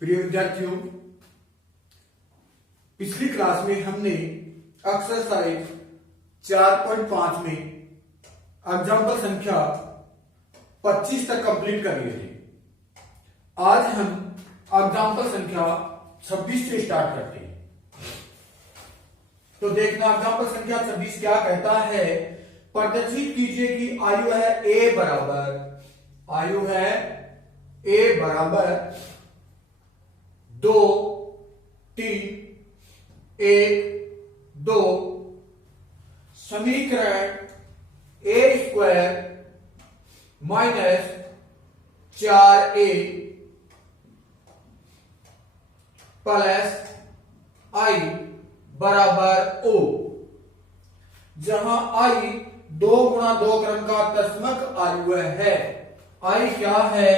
प्रिय विद्यार्थियों, पिछली क्लास में हमने एक्सरसाइज 4.5 में एग्जाम्पल संख्या 25 तक कंप्लीट कर लिए थे। आज हम एग्जाम्पल संख्या 26 से स्टार्ट करते हैं। तो देखना, एग्जाम्पल संख्या 26 क्या कहता है। प्रदर्शित कीजिए कि आयु है ए बराबर 2, 3, 1, 2 समीकरण ए स्क्वायर माइनस 4a प्लस आई बराबर ओ, जहां आई 2 गुणा 2 क्रम का तस्मक आयु है। आई क्या है?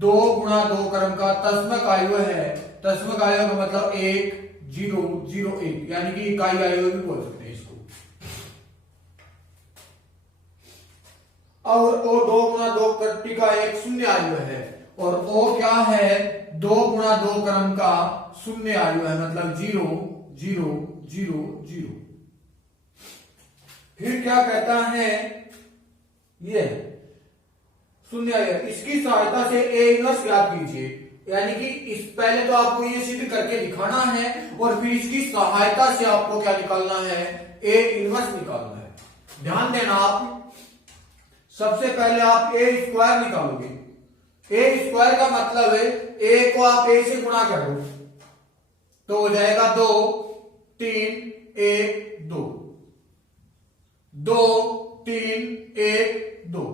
2 गुणा 2 क्रम का तस्मक आयु है। तस्मक आयु का मतलब 1, 0, 0, 1, यानी कि इकाई आयु भी बोल सकते हैं इसको। और ओ 2 गुणा 2 कृति का एक शून्य आयु है, और ओ क्या है? 2 गुणा 2 क्रम का शून्य आयु है, मतलब 0, 0, 0, 0। फिर क्या कहता है? ये शून्य आयु, इसकी सहायता से ए इनवर्स ज्ञात कीजिए। यानी कि इस पहले तो आपको ये सिद्ध करके दिखाना है, और फिर इसकी सहायता से आपको क्या निकालना है? ए इनवर्स निकालना है। ध्यान देना, आप सबसे पहले आप ए स्क्वायर निकालोगे। ए स्क्वायर का मतलब है ए को आप ए से गुणा कर दो तो हो जाएगा 2, 3, 1, 2, 2, 3, 1, 2।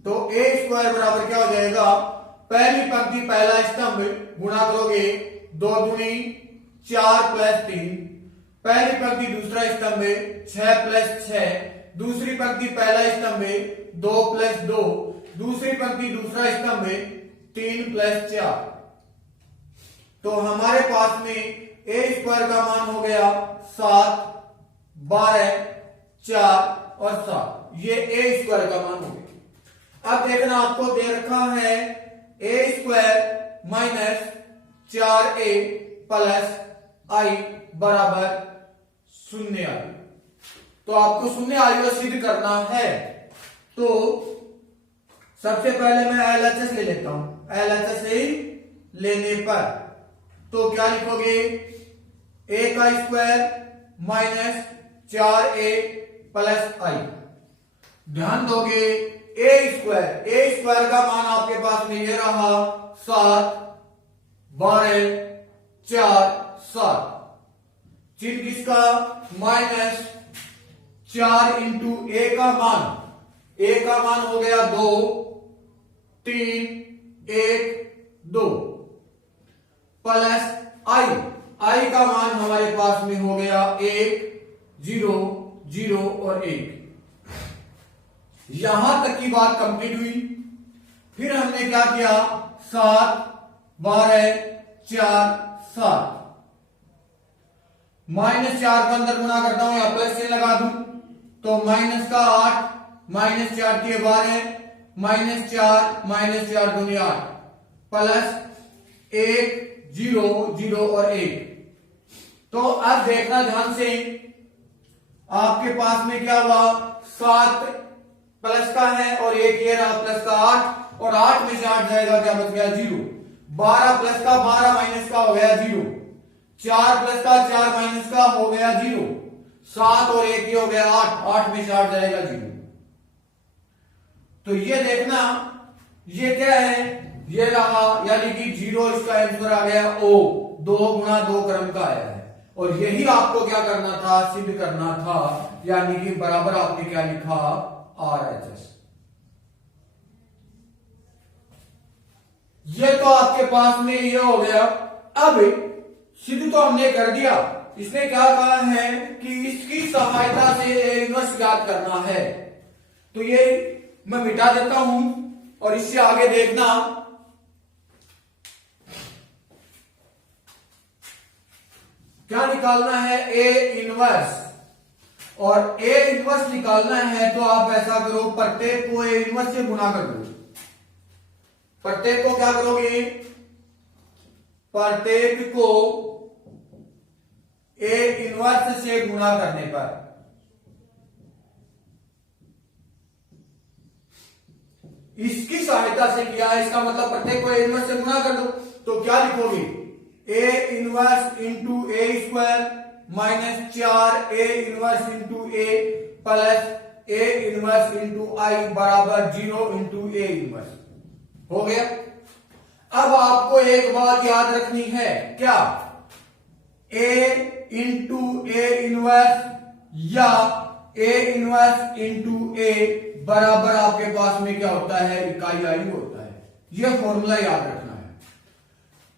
तो ए स्क्वायर बराबर क्या हो जाएगा? पहली पंक्ति पहला स्तंभ गुणा करोगे 2 दूनी 4 प्लस 3, पहली पंक्ति दूसरा स्तंभ 6 प्लस 6, दूसरी पंक्ति पहला स्तंभ 2 प्लस 2, दूसरी पंक्ति दूसरा स्तंभ 3 प्लस 4। तो हमारे पास में ए स्क्वायर का मान हो गया 7, 12, 4 और 7। ये ए स्क्वायर का मान हो गया। अब देखना, आपको दे रखा है ए स्क्वायर माइनस 4a प्लस आई बराबर 0 आयु। तो आपको 0 आयु सिद्ध करना है। तो सबसे पहले मैं LHS ले लेता हूं। LHS लेने पर तो क्या लिखोगे? a का स्क्वायर माइनस 4a प्लस आई। ध्यान दोगे, ए स्क्वायर का मान आपके पास में ये रहा 7, 12, 4, 7। चिन्ह किसका? माइनस 4 इंटू ए का मान हो गया 2, 3, 1, 2 प्लस आई का मान हमारे पास में हो गया 1, 0, 0 और 1। यहां तक की बात कंप्लीट हुई। फिर हमने क्या किया? 7, 12, 4, 7 माइनस 4 को अंदर गुणा करता हूं, या प्लस से लगा दूं तो माइनस का 8, माइनस 4 के 12, माइनस 4 दूनी 8 प्लस 1, 0, 0 और 1। तो अब देखना ध्यान से, आपके पास में क्या हुआ? 7 प्लस का है और 1 ये रहा प्लस का 8, और 8 में से 8 जाएगा, क्या बच गया? 0। 12 प्लस का 12 माइनस का हो गया 0। 4 प्लस का 4 माइनस का हो गया 0। 7 और 1 ये हो गया 8, 8 में से 8 जाएगा 0। तो ये देखना, ये क्या है? ये रहा, यानी कि 0, इसका आंसर आ गया ओ। 2 गुणा 2 क्रम का आया है, और यही आपको क्या करना था? सिद्ध करना था। यानी कि बराबर आपने क्या लिखा? RHS। ये तो आपके पास में ये हो गया। अब सिद्ध तो हमने कर दिया। इसने क्या कहा है कि इसकी सहायता से इनवर्स ज्ञात करना है। तो ये मैं मिटा देता हूं, और इससे आगे देखना, क्या निकालना है? A inverse. और ए इनवर्स निकालना है तो आप ऐसा करो, प्रत्येक को ए इनवर्स से गुणा कर दो। प्रत्येक को क्या करोगे, प्रत्येक को ए इनवर्स से गुणा करने पर इसकी सहायता से किया है, इसका मतलब प्रत्येक को ए इनवर्स से गुणा कर दो। तो क्या लिखोगे, A inverse into A square minus 4 A inverse into A plus A inverse into I बराबर 0 इंटू ए इनवर्स। हो गया। अब आपको एक बात याद रखनी है, क्या, ए इंटू ए इनवर्स या ए इनवर्स इंटू ए बराबर आपके पास में क्या होता है, इकाई आई होता है। यह फॉर्मूला याद रखना है।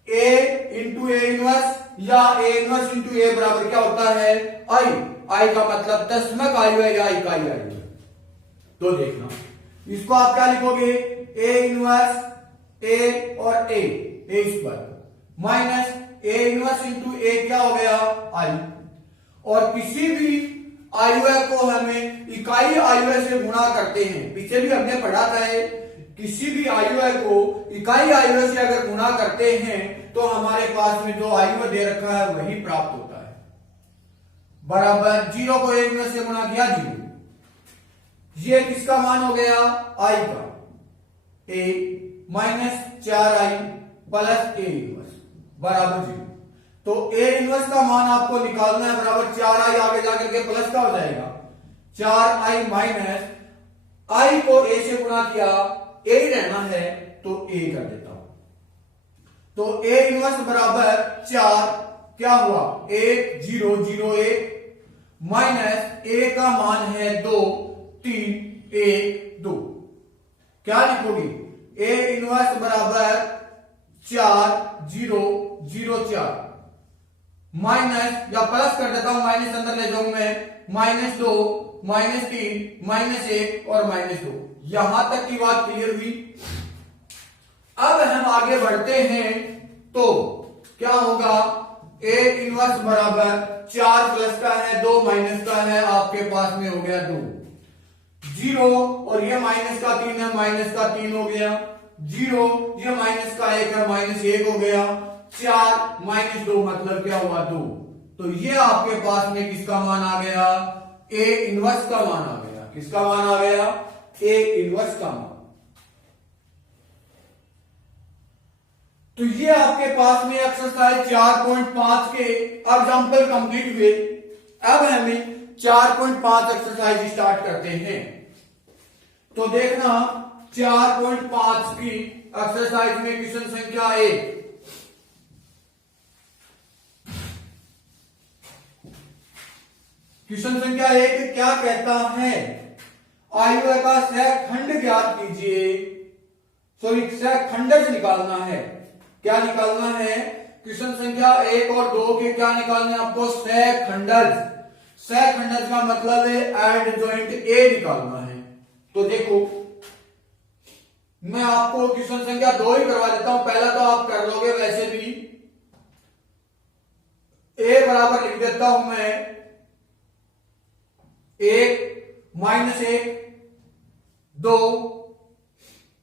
ए इंटू ए इनवर्स या ए इनवर्स इंटू ए बराबर क्या होता है, आई। आई का मतलब दशमक आयु है या इकाई आयु है। तो देखना, इसको आप क्या लिखोगे, ए इनवर्स ए और A square minus A inverse into A क्या हो गया, आई। और किसी भी आयुर्वेद को हमें इकाई आयुर्वेद से गुणा करते हैं। पीछे भी हमने पढ़ा था, किसी भी आयुर्वेद को इकाई आयुर्वेद से अगर गुणा करते हैं तो हमारे पास में जो आयुर्वेद दे रखा है वही प्राप्त होता है। बराबर 0 को ए इनवर्स से गुणा किया 0। ये किसका मान हो गया, आई का। A minus 4i plus A inverse बराबर 0। तो ए इनवर्स का मान आपको निकालना है, बराबर 4i आगे जाकर के प्लस का हो जाएगा 4i माइनस आई को ए से गुणा किया, ए रहना है तो ए कर देता हूं। तो ए इनवर्स बराबर 4 क्या हुआ, 1 0 0 1 माइनस ए का मान है 2 3 1 2। क्या लिखोगे, ए इनवर्स बराबर 4 0 0 4 माइनस या प्लस कर देता हूं, माइनस अंदर ले जाऊं मैं, -2 -3 -1 और -2। यहां तक की बात क्लियर हुई। अब हम आगे बढ़ते हैं तो क्या होगा, ए इनवर्स बराबर 4 प्लस का है 2 माइनस का है, आपके पास में हो गया 2 0 और ये माइनस का 3 है, माइनस का 3 हो गया 0, ये माइनस का 1 है, -1 हो गया 4 -2 मतलब क्या हुआ 2। तो ये आपके पास में किसका मान आ गया, ए इनवर्स का मान आ गया। किसका मान आ गया, ए इनवर्स का मान। तो ये आपके पास में एक्सरसाइज 4.5 के एग्जाम्पल कंप्लीट हुए। अब हमें 4.5 एक्सरसाइज स्टार्ट करते हैं। तो देखना 4.5 की एक्सरसाइज में क्वेश्चन संख्या 1, क्वेश्चन संख्या 1 क्या कहता है, आयु का सहखंड ज्ञात कीजिए। सॉरी, सहखंडज निकालना है। क्या निकालना है, क्वेश्चन संख्या 1 और 2 के क्या निकालना है आपको, सहखंडज। सहखंडज का मतलब है एड जॉइंट ए निकालना है। तो देखो, मैं आपको क्वेश्चन संख्या 2 ही करवा देता हूं, पहला तो आप कर लोगे वैसे भी। ए बराबर लिख देता हूं मैं 1 -1 2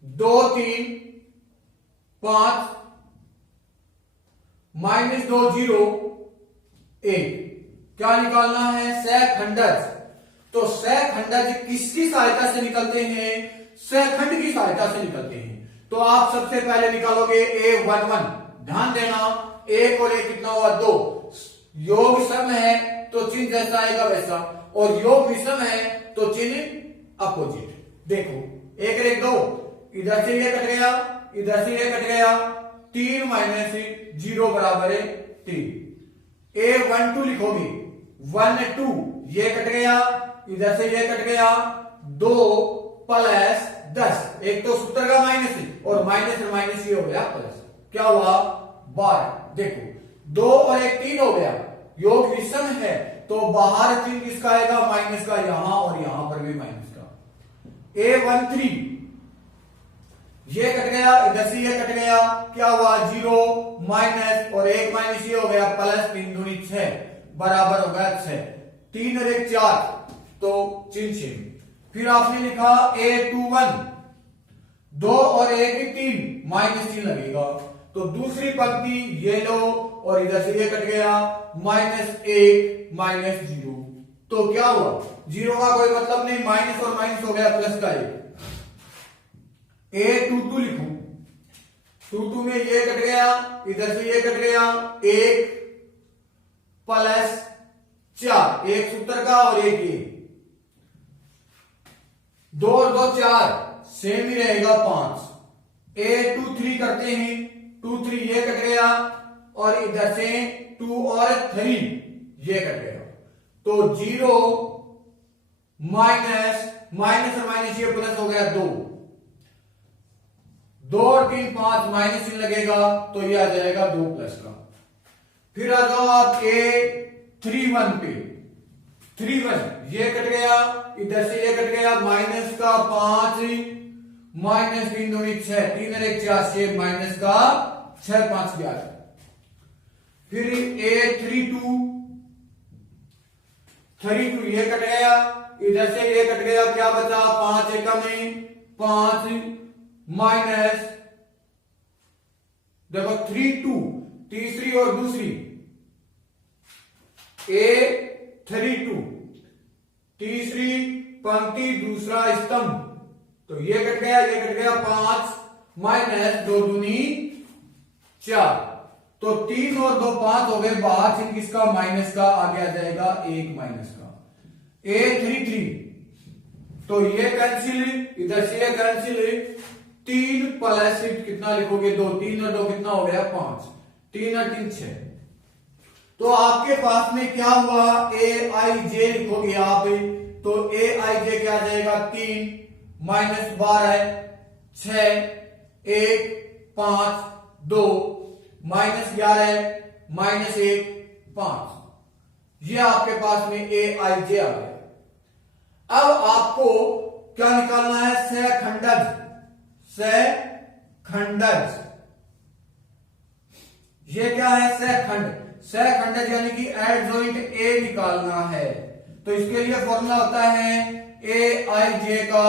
2 3 5 -2 0 1। क्या निकालना है, सहखंडज। तो सहखंडज किसकी सहायता से निकलते हैं, सहखंड की सहायता से निकलते हैं। तो आप सबसे पहले निकालोगे A11। ध्यान देना, 1 और 1 कितना हुआ 2। योग सम है तो चिन्ह जैसा आएगा वैसा, और योग विषम है तो चिन्ह अपोजिट। देखो 1 1 2, इधर से ये कट गया, इधर से ये कट गया, 3 - 0 बराबर है 3। A12 लिखोगे 1 2, ये कट गया, इधर से ये कट गया, 2 प्लस 10, एक तो सूत्र का माइनस है और माइनस और माइनस ये हो गया प्लस, क्या हुआ 12। देखो 2 और 1 3 हो गया, योग विषम है तो बाहर चिन्ह किसका आएगा, माइनस का, यहां और यहां पर भी माइनस का। A13 ये कट गया, इधर से ये कट गया, क्या हुआ 0 माइनस और 1 माइनस ये हो गया प्लस, 3 दूनी 6 बराबर हो गया 6। 3 और 1 4 तो चिन्ह चिन्ह। फिर आपने लिखा A21 दो और एक तीन, -3 लगेगा। तो दूसरी पंक्ति ये लो और इधर से ये कट गया, -1 -0। तो क्या हुआ, जीरो का कोई मतलब नहीं, माइनस और माइनस हो गया, प्लस का A22 लिखूं, 22 में ये कट गया, इधर से ये कट गया, 1 + 4, एक सूत्र का और एक ये, 2 और 2 4, सेम ही रहेगा 5। A23 करते हैं, 2 3 ये कट गया और इधर से 2 और 3 ये कट गया। तो 0 माइनस माइनस और माइनस ये प्लस हो गया 2, 2 और 3 5, -3 लगेगा तो ये आ जाएगा 2 प्लस का। फिर आ जाओ आप A31 पे, 31 ये कट गया, इधर से ये कट गया, माइनस का 5 -3 दूनी 6, 3 और 1 4, 6 माइनस का 6 5 11। फिर A32 ये कट गया, इधर से ये कट गया, क्या बचा, 5 एकम में 5 माइनस, देखो 32 तीसरी और दूसरी, A32 तीसरी पंक्ति दूसरा स्तंभ, तो ये कट गया 5 माइनस 2 दूनी 4, तो 3 और 2 5 हो गए बाहर, चिन्ह किसका, माइनस का, आगे आ जाएगा 1 माइनस का। A33 तो ये कैंसिल, इधर से ये कैंसिल, 3 प्लस कितना लिखोगे 2, 3 और 2 कितना हो गया 5, 3 और 3 6। तो आपके पास में क्या हुआ, AIJ लिखोगे आप, तो AIJ क्या आ जाएगा, 3 -12 6 1 5 2 -11 -1 5, ये आपके पास में AIJ आ गया। अब आपको क्या निकालना है, सहखंडज, सहखंडज, ये क्या है, सहखंड, सहखंडज यानी कि एडजॉइंट A निकालना है। तो इसके लिए फॉर्मूला होता है AIJ का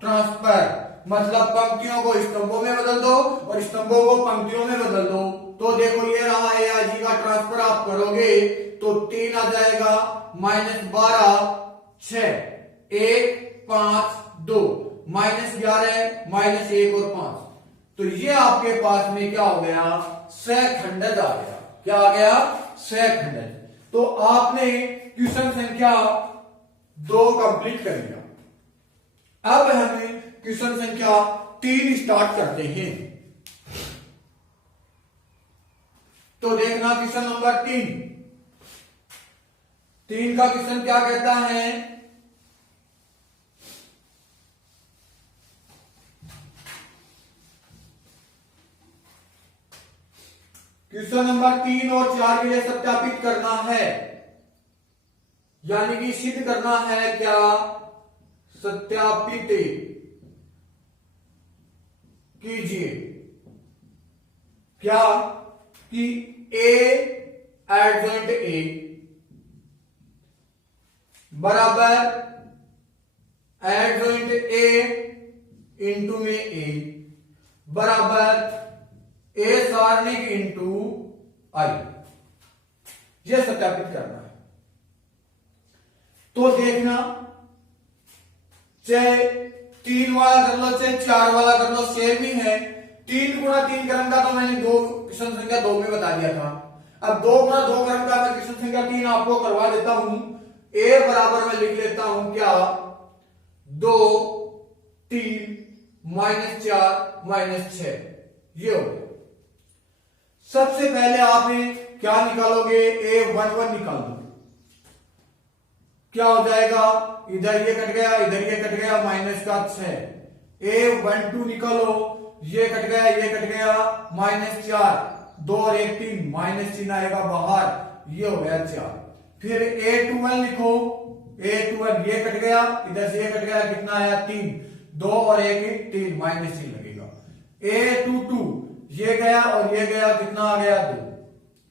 ट्रांसफर, मतलब पंक्तियों को स्तंभों में बदल दो और स्तंभों को पंक्तियों में बदल दो। तो देखो ये रहा AIJ का ट्रांसफर, आप करोगे तो 3 आ जाएगा, -12 6 1 5 2, -11 -1 और 5, तो ये आपके पास में क्या हो गया, सहखंडज आ गया। क्या आ गया, सहखंडज। तो आपने क्वेश्चन संख्या 2 कंप्लीट कर लिया। अब हमें क्वेश्चन संख्या 3 स्टार्ट करते हैं। तो देखना क्वेश्चन नंबर 3 का क्वेश्चन क्या कहता है, क्वेश्चन नंबर 3 और 4 के लिए सत्यापित करना है, यानी कि सिद्ध करना है, क्या, सत्यापित कीजिए क्या, कि A एडजॉइंट A बराबर एडजॉइंट A इंटू में A बराबर A सारणिक इंटू I, यह सत्यापित करना है। तो देखना, चाहे 3 वाला कर लो चाहे 4 वाला कर लो, सेम ही है। 3 गुणा 3 क्रम का तो मैंने क्वेश्चन संख्या 2 में बता दिया था। अब 2 गुणा 2 क्रम का मैं क्वेश्चन संख्या 3 आपको करवा देता हूं। A बराबर मैं लिख लेता हूं, क्या, 2 3 -4 -6, ये हो गया। सबसे पहले आप क्या निकालोगे, A11 निकाल दो, क्या हो जाएगा, इधर ये कट गया, इधर ये कट गया, -6। A12 निकालो, ये कट गया, ये कट गया, -4, 2 और 1 3, माइनस चिन्ह आएगा बाहर, ये हो गया 4। फिर A21 लिखो, A21 ये कट गया, इधर से ये कट गया, कितना आया 3, 2 और 1 3, माइनस चिन्ह लगेगा। A22 ये गया और ये गया, कितना आ गया 2।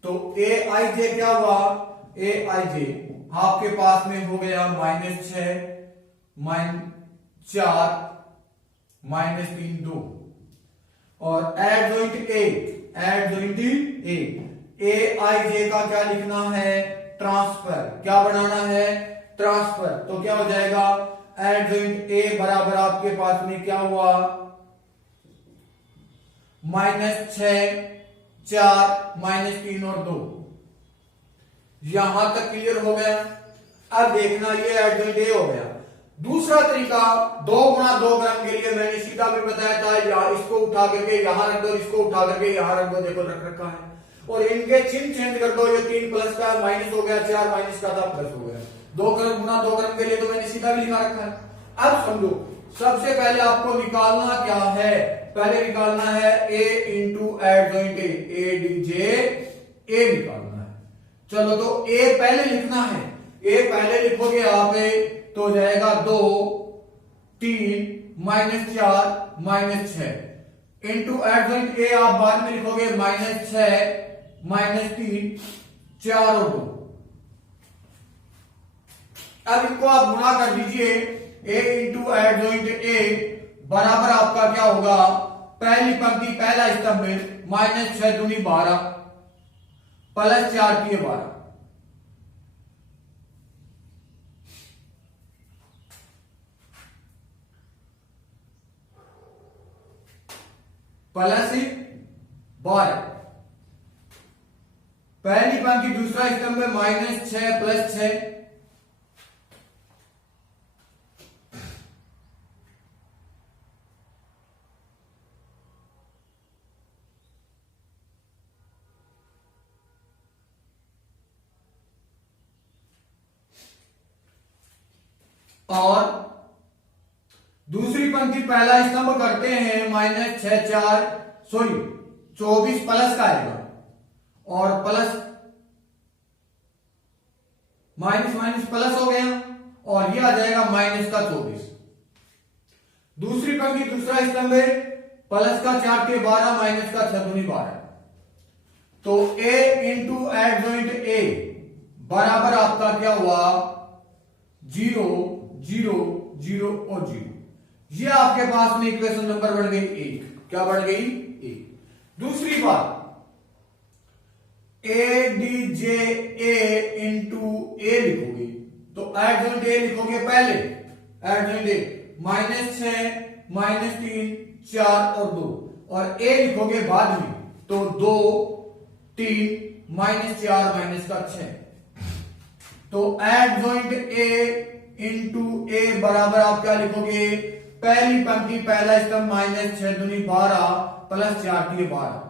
तो AIJ क्या हुआ, AIJ आपके पास में हो गया -6 -4 -3 2। और एडजॉइंट ए आई जे का क्या लिखना है, ट्रांसफर। क्या बनाना है, ट्रांसफर। तो क्या हो जाएगा, एडजॉइंट ए बराबर आपके पास में क्या हुआ, -6 4 -3 और 2। यहां तक क्लियर हो गया। अब देखना ये एडजॉइंट ए हो गया। दूसरा तरीका 2 गुणा 2 क्रम के लिए मैंने सीधा भी बताया था, या इसको उठा करके यहां रख दो, इसको उठा करके यहां रख दो, देखो रख रखा है। और इनके चिन्ह चेंज कर दो, ये 3 प्लस का माइनस हो गया, 4 माइनस का था प्लस हो गया। 2 क्रम गुणा 2 क्रम के लिए तो मैंने सीधा भी लिखा रखा है। अब समझो, सबसे पहले आपको निकालना क्या है, पहले निकालना है A into adjoint A D J A निकालना है। चलो तो ए पहले लिखना है, ए पहले लिखोगे आप तो हो जाएगा 2 3 -4 -6 इंटू एडजॉइंट ए आप बाद में लिखोगे -6 -3 4 और 2। अब इनको आप गुणा कर दीजिए, ए इंटू एडजॉइंट ए बराबर आपका क्या होगा, पहली पंक्ति पहला स्तंभ में -6 दूनी 12 प्लस 4 की 12 प्लस 12। पहली पंक्ति दूसरा स्तंभ में -6 प्लस 6 और दूसरी पंक्ति पहला स्तंभ करते हैं -6 4 सॉरी 24 प्लस का आएगा और प्लस माइनस माइनस प्लस हो गया और ये आ जाएगा माइनस का 24। दूसरी पंक्ति दूसरा स्तंभ है प्लस का 4 के 12 माइनस का 6 दूनी 12। तो ए इंटू एडजॉइंट ए बराबर आपका क्या हुआ 0 0 0 और 0। ये आपके पास में इक्वेशन नंबर बढ़ गई 1। क्या बढ़ गई 1। दूसरी बात ए डी जे ए इंटू ए लिखोगे तो एडजॉइंट ए लिखोगे पहले एडजॉइंट ए -6 -3 4 और 2 और ए लिखोगे बाद में तो 2 3 -4 का 6। तो एडजॉइंट ए इंटू ए बराबर आप क्या लिखोगे पहली पंक्ति पहला स्तंभ -6 दूनी 12 प्लस 4 की 12।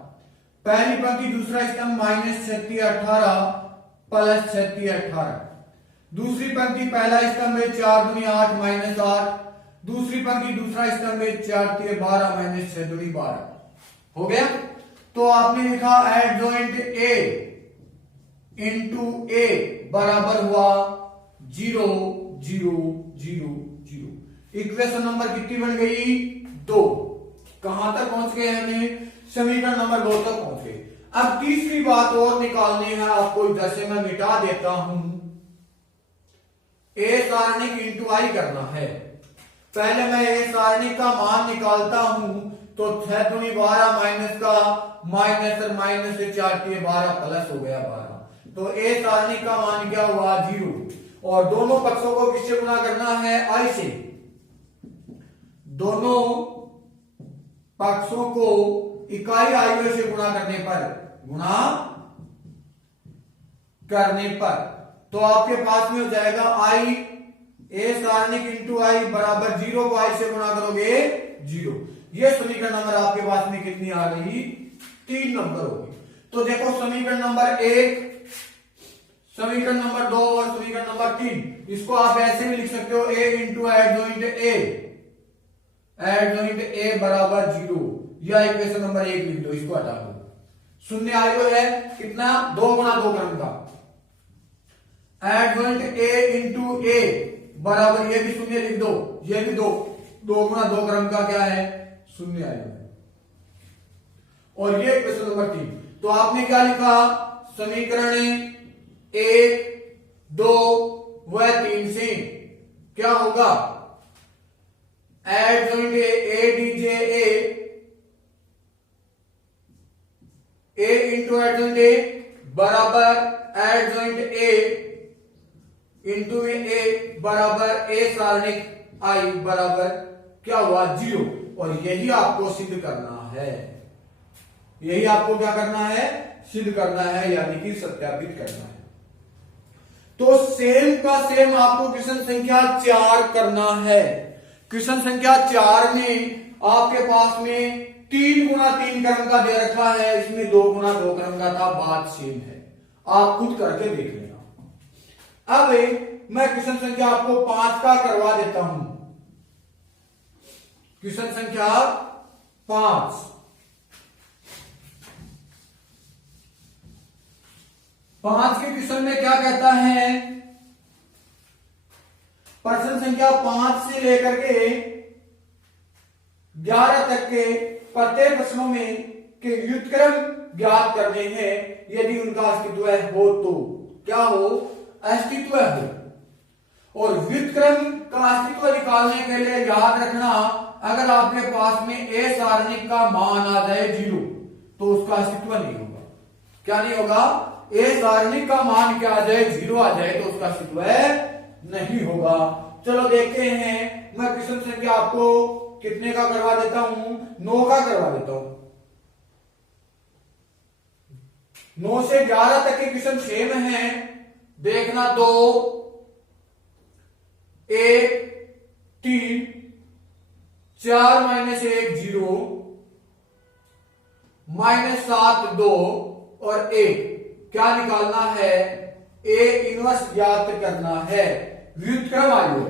पहली पंक्ति दूसरा स्तंभ -36 18 प्लस 36 18। दूसरी पंक्ति पहला स्तंभ है 4 दूनी 8 -8। दूसरी पंक्ति दूसरा स्तंभ है 4 3 12 -6 दूनी 12। हो गया। तो आपने लिखा एडजॉइंट ए इंटू ए बराबर हुआ 0 0 0 0। इक्वेशन नंबर कितनी बन गई 2। कहां तक पहुंच गए हमें समीकरण नंबर 2 तक पहुंच गए। अब तीसरी बात और निकालनी है आपको, इधर से मैं मिटा देता हूं। ए सारणिक इंटू आई करना है। पहले मैं ए सारणिक का मान निकालता हूं तो 6 दूनी 12 माइनस का माइनस और माइनस से 4 के 12 प्लस हो गया 12। तो ए सारणिक का मान क्या हुआ 0 और दोनों पक्षों को किससे गुणा करना है आई से। दोनों पक्षों को इकाई आयु से गुणा करने पर तो आपके पास में हो जाएगा आई ए सारणिक इंटू आई बराबर 0 को आई से गुणा करोगे 0। ये समीकरण नंबर आपके पास में कितनी आ गई 3 नंबर होगी। तो देखो समीकरण नंबर 1 समीकरण नंबर 2 और समीकरण नंबर 3 इसको आप ऐसे भी लिख सकते हो ए इंटू एडजॉइंट ए बराबर 0। या इक्वेशन नंबर 1 लिख दो, इसको हटा दो। शून्य आयु है कितना 2 गुणा 2 क्रम का। एडजॉइंट ए इंटू ए बराबर ये भी शून्य लिख दो, ये भी 2 गुणा 2 क्रम का क्या है शून्य आयु है। और ये इक्वेशन नंबर 3। तो आपने क्या लिखा समीकरण 1 2 व 3 से क्या होगा adjoint A DJ A into adjoint ए बराबर एडजॉइंट ए इंटू ए बराबर ए सारणिक आई बराबर क्या हुआ 0। और यही आपको सिद्ध करना है, यही आपको क्या करना है, सिद्ध करना है, यानी कि सत्यापित करना है। तो सेम का सेम आपको क्वेश्चन संख्या 4 करना है। क्वेश्चन संख्या 4 में आपके पास में 3 गुना 3 क्रम का दे रखा है, इसमें 2 गुना 2 क्रम का था, बात सेम है, आप खुद करके देख लेना। अब मैं क्वेश्चन संख्या आपको 5 का करवा देता हूं। क्वेश्चन संख्या 5, 5 के क्वेश्चन में क्या कहता है, प्रश्न संख्या 5 से लेकर के 11 तक के प्रत्येक प्रश्नों में के व्युत्क्रम ज्ञात करने हैं, यदि उनका अस्तित्व हो तो। क्या हो, अस्तित्व हो। और व्युत्क्रम का अस्तित्व निकालने के लिए याद रखना, अगर आपके पास में ए सारणिक का मान आ जाए 0 तो उसका अस्तित्व नहीं होगा। क्या नहीं होगा, ए सारणिक का मान क्या आ जाए, 0 आ जाए तो उसका अस्तित्व नहीं होगा। चलो देखते हैं, मैं क्वेश्चन संख्या आपको कितने का करवा देता हूं, 9 का करवा देता हूं। 9 से 11 तक के क्वेश्चन सेम है, देखना 2 1 3 4 -1 0 -7 2 और 1 क्या निकालना है, ए इनवर्स ज्ञात करना है। व्युत्क्रम आयु,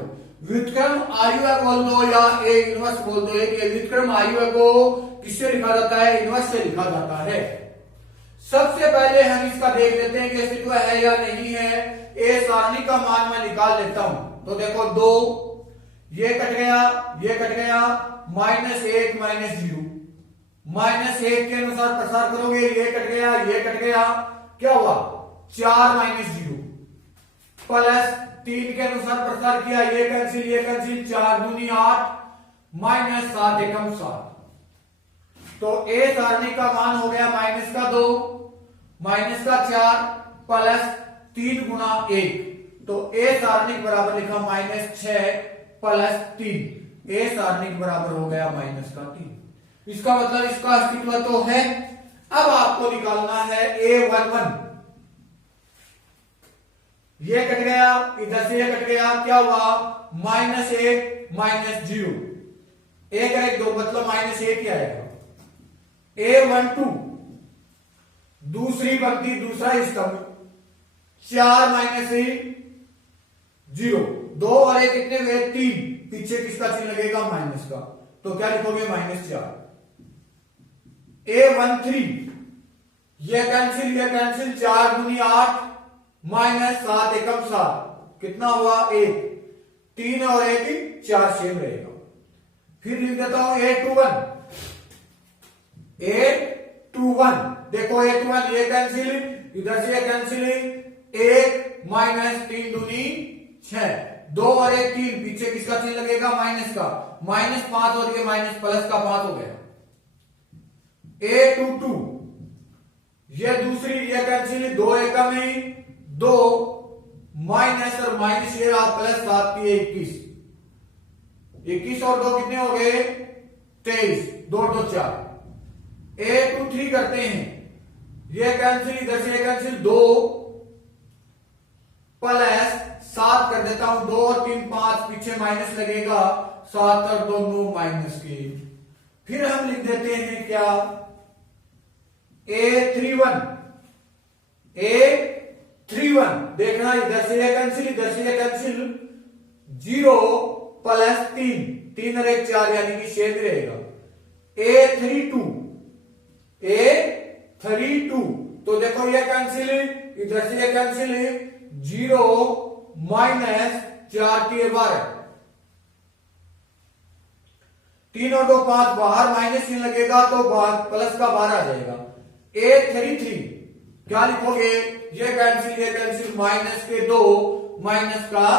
व्युत्क्रम आयु बोल दो या ए इनवर्स बोल दो, एक व्युत्क्रम आयु को किससे लिखा जाता है, इनवर्स से लिखा जाता है। सबसे पहले हम इसका देख लेते हैं कि अस्तित्व है या नहीं है। ए सारणी का मान मैं निकाल लेता हूं, तो देखो 2 ये कट गया, ये कट गया, -1 -0 -1 के अनुसार प्रसार करोगे, ये कट गया, ये कट गया, क्या हुआ 4 -0 प्लस 3 के अनुसार प्रसार किया, ये कैंसिल 4 दूनी 8 -7 एकम 7। तो ए सारणी का मान हो गया -2 -4 प्लस 3 गुना 1, तो ए सारणी बराबर लिखा -6 प्लस 3, ए सारणी बराबर हो गया -3। इसका मतलब इसका अस्तित्व तो है। अब आपको निकालना है A11, ये कट गया, इधर से ये कट गया, क्या हुआ -1 -0, 1 और 1 2 मतलब -1 ही आएगा। A12 दूसरी पंक्ति दूसरा स्तंभ 4 -0, 2 और 1 कितने हुए 3, पीछे किसका चिन्ह लगेगा माइनस का, तो क्या लिखोगे -4। A13 ये कैंसिल 4 दूनी 8 -7 एकम 7, कितना हुआ 1, 3 और 1 4 सेम रहेगा। फिर लिख देता हूं A21, देखो A21 ये कैंसिल, इधर से ये कैंसिल, 1 -3 दूनी 6, 2 और 1 3, पीछे किसका चिन्ह लगेगा माइनस का, -5 और ये माइनस प्लस का 5 हो गया। A22 ये दूसरी, ये कैंसिल, 2 एकम में 2 माइनस और माइनस ये रहा प्लस 7 की 21 और 2 कितने हो गए 23, 2 2 4। A23 करते हैं, ये कैंसिल, इधर से ये कैंसिल, 2 प्लस 7 कर देता हूं, 2 और 3 5, पीछे माइनस लगेगा, 7 और 2 9 माइनस के। फिर हम लिख देते हैं क्या A31, देखना इधर से ये कैंसिल, इधर से ये कैंसिल, 0 प्लस 3 और 1 4 यानी कि शेष रहेगा। A32 तो देखो ये कैंसिल, इधर से ये कैंसिल, 0 -4 की 12, 3 और 2 5, बाहर माइनस चिन्ह लगेगा तो प्लस का 12 आ जाएगा। A33 क्या लिखोगे, ये कैंसिल माइनस के 2 माइनस का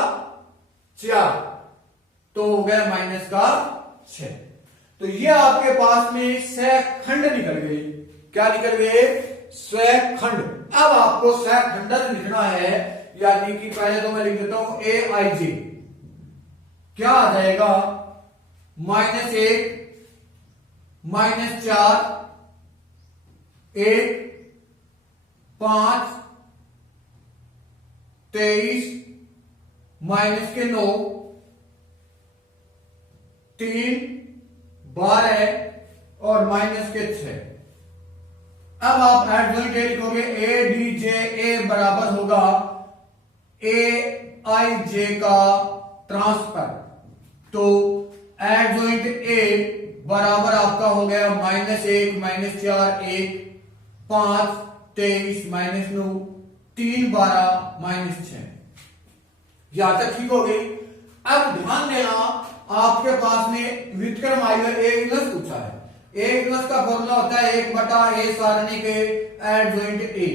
4, तो हो गया 6। तो ये आपके पास में सहखंड निकल गए। क्या निकल गए? सहखंड। अब आपको सहखंडन लिखना है, यानी कि पहले तो मैं लिख देता हूं AIJ। क्या आ जाएगा? -1 -4 1 5 23 -9 3 12 और -6। अब आप एडजॉइंट ए लिखोगे। ADJ बराबर होगा AIJ का ट्रांसफर। तो एडजॉइंट ए बराबर आपका हो गया -1 -4 1 5 23 -9 3 12 -6। यहां तक ठीक हो गई। अब ध्यान देना, आपके पास में व्युत्क्रम आएगा ए इनवर्स पूछा है। ए इनवर्स का फॉर्मूला होता है 1/a सारणी के एडजॉइंट ए,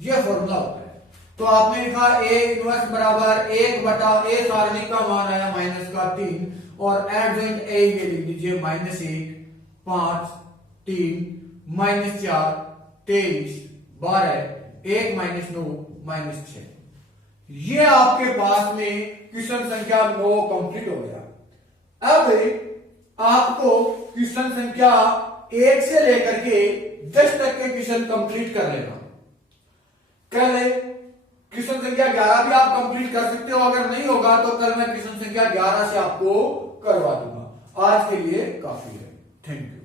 ये फॉर्मूला होता है। तो आपने लिखा ए इनवर्स बराबर 1/a सारणी का मान आया -3 और एडजॉइंट ए ये लिख दीजिए -1 5 3 -4 23 12 1 -9 -6। ये आपके पास में क्वेश्चन संख्या 9 कंप्लीट हो गया। अब आपको क्वेश्चन संख्या 1 से लेकर के 10 तक के क्वेश्चन कंप्लीट कर लेना। कल क्वेश्चन संख्या 11 भी आप कंप्लीट कर सकते हो, अगर नहीं होगा तो कल मैं क्वेश्चन संख्या 11 से आपको करवा दूंगा। आज के लिए काफी है। Thank you.